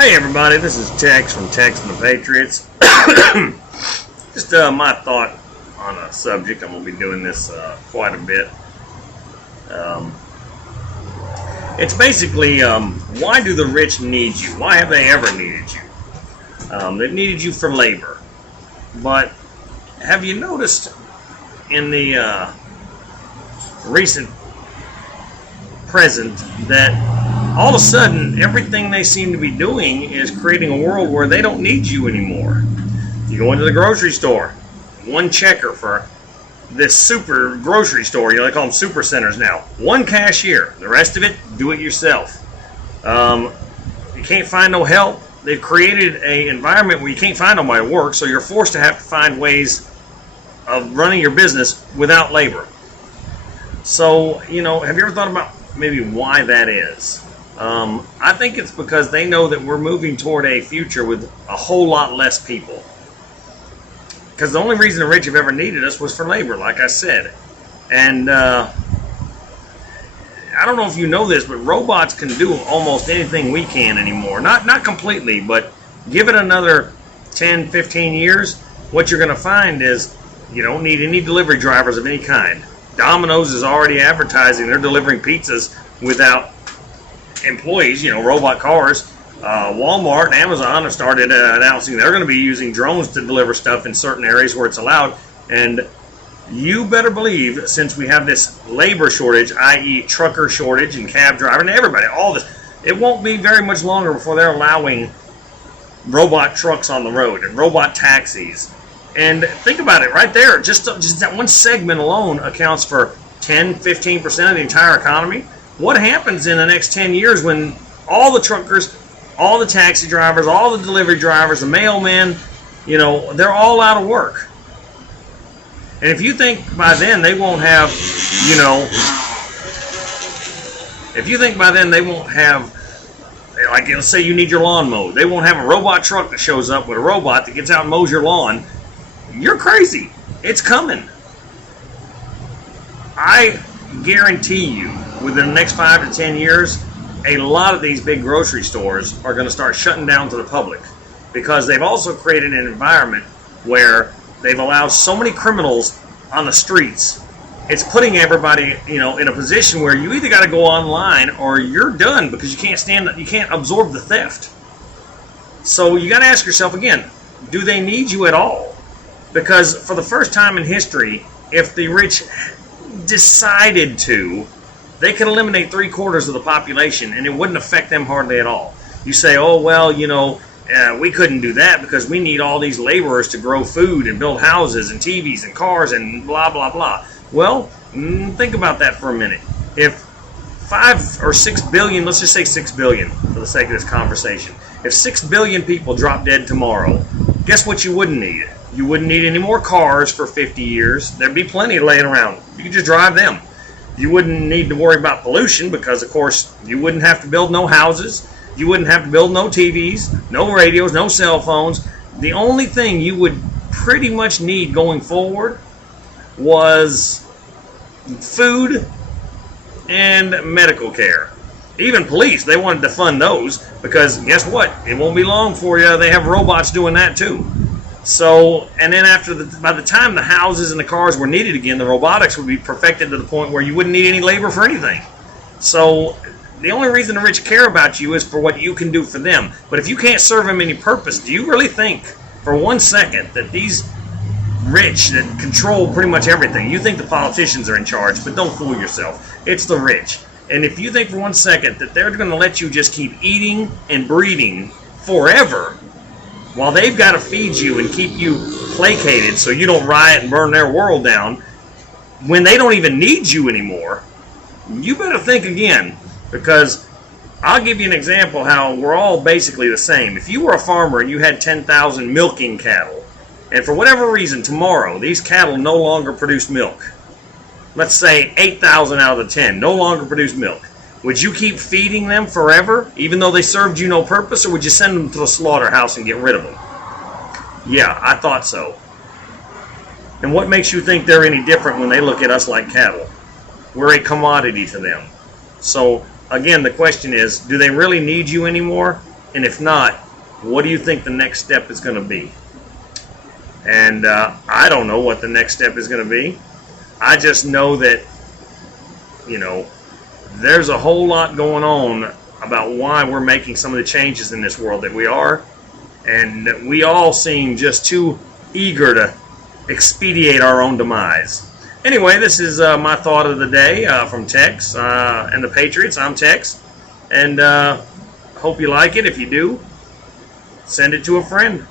Hey everybody, this is Tex from Tex and the Patriots. Just my thought on a subject. I'm going to be doing this quite a bit. It's basically, why do the rich need you? Why have they ever needed you? They've needed you for labor. But have you noticed in the recent present that all of a sudden, everything they seem to be doing is creating a world where they don't need you anymore? You go into the grocery store, one checker for this super grocery store, they call them super centers now. One cashier, the rest of it, do it yourself. You can't find no help. They've created an environment where you can't find nobody to work, so you're forced to have to find ways of running your business without labor. So, have you ever thought about maybe why that is? I think it's because they know that we're moving toward a future with a whole lot less people. Because the only reason the rich have ever needed us was for labor, like I said. And I don't know if you know this, but robots can do almost anything we can anymore. Not completely, but give it another 10, 15 years, what you're going to find is you don't need any delivery drivers of any kind. Domino's is already advertising they're delivering pizzas without employees, robot cars. Walmart and Amazon have started announcing they're going to be using drones to deliver stuff in certain areas where it's allowed. And you better believe, since we have this labor shortage, i.e. trucker shortage and cab driver and everybody, all this, it won't be very much longer before they're allowing robot trucks on the road and robot taxis. And think about it right there. Just that one segment alone accounts for 10, 15% of the entire economy. What happens in the next 10 years when all the truckers, all the taxi drivers, all the delivery drivers, the mailmen, they're all out of work? And if you think by then they won't have, like, let's say you need your lawn mowed, they won't have a robot truck that shows up with a robot that gets out and mows your lawn. You're crazy. It's coming. I guarantee you, within the next 5 to 10 years, a lot of these big grocery stores are going to start shutting down to the public, because they've also created an environment where they've allowed so many criminals on the streets. It's putting everybody, in a position where you either got to go online or you're done, because you can't absorb the theft. So you got to ask yourself again, do they need you at all? Because for the first time in history, if the rich decided to, they could eliminate 3/4 of the population and it wouldn't affect them hardly at all. You say, oh, well, we couldn't do that because we need all these laborers to grow food and build houses and TVs and cars and blah, blah, blah. Well, think about that for a minute. If 5 or 6 billion, let's just say 6 billion for the sake of this conversation. If 6 billion people drop dead tomorrow, guess what you wouldn't need? You wouldn't need any more cars for 50 years. There'd be plenty laying around. You could just drive them. You wouldn't need to worry about pollution because, of course, you wouldn't have to build no houses. You wouldn't have to build no TVs, no radios, no cell phones. The only thing you would pretty much need going forward was food and medical care. Even police, they wanted to fund those because guess what? It won't be long for you. They have robots doing that too. So, and then by the time the houses and the cars were needed again, the robotics would be perfected to the point where you wouldn't need any labor for anything. So, the only reason the rich care about you is for what you can do for them. But if you can't serve them any purpose, do you really think for 1 second that these rich that control pretty much everything, you think the politicians are in charge, but don't fool yourself. It's the rich. And if you think for 1 second that they're going to let you just keep eating and breeding forever, while they've got to feed you and keep you placated so you don't riot and burn their world down, when they don't even need you anymore, you better think again. Because I'll give you an example how we're all basically the same. If you were a farmer and you had 10,000 milking cattle, and for whatever reason tomorrow these cattle no longer produce milk, let's say 8,000 out of the 10 no longer produce milk, would you keep feeding them forever, even though they served you no purpose, or would you send them to the slaughterhouse and get rid of them? Yeah, I thought so. And what makes you think they're any different when they look at us like cattle? We're a commodity to them. So, again, the question is, do they really need you anymore? And if not, what do you think the next step is going to be? And I don't know what the next step is going to be. I just know that, there's a whole lot going on about why we're making some of the changes in this world that we are. And we all seem just too eager to expedite our own demise. Anyway, this is my thought of the day from Tex and the Patriots. I'm Tex, and hope you like it. If you do, send it to a friend.